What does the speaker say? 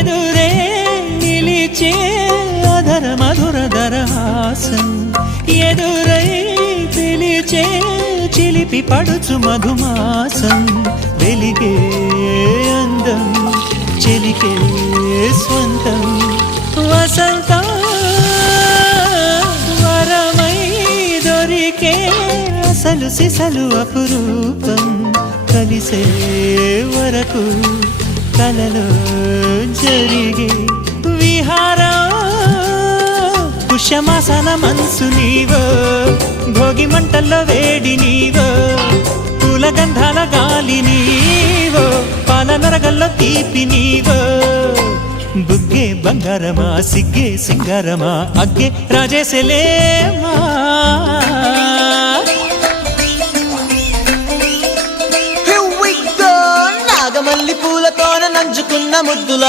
ఎదురే నిలిచే అధర మధుర దరహాసం ఎదురై పిలిచే చిలిపి పడుచు మధుమాసం వెలిగే అందం చెలికే స్వంతం వసంతం వరమై దొరికే అసలు సిసలు అపురూపం కలిసే వరకు కలలో జరిగే విహారం పుష్యమాసన మనసు నీవో భోగి మంటల్లో వేడి నీవో పూల గంధాల గాలి నీవో పాల నరగల్లో తీపి నీవో బుగ్గే బంగారమా సిగ్గే సింగారమా అగ్గే రాజేసలేమా నాగమల్లి పూలతోన నంచుకున్న ముద్దుల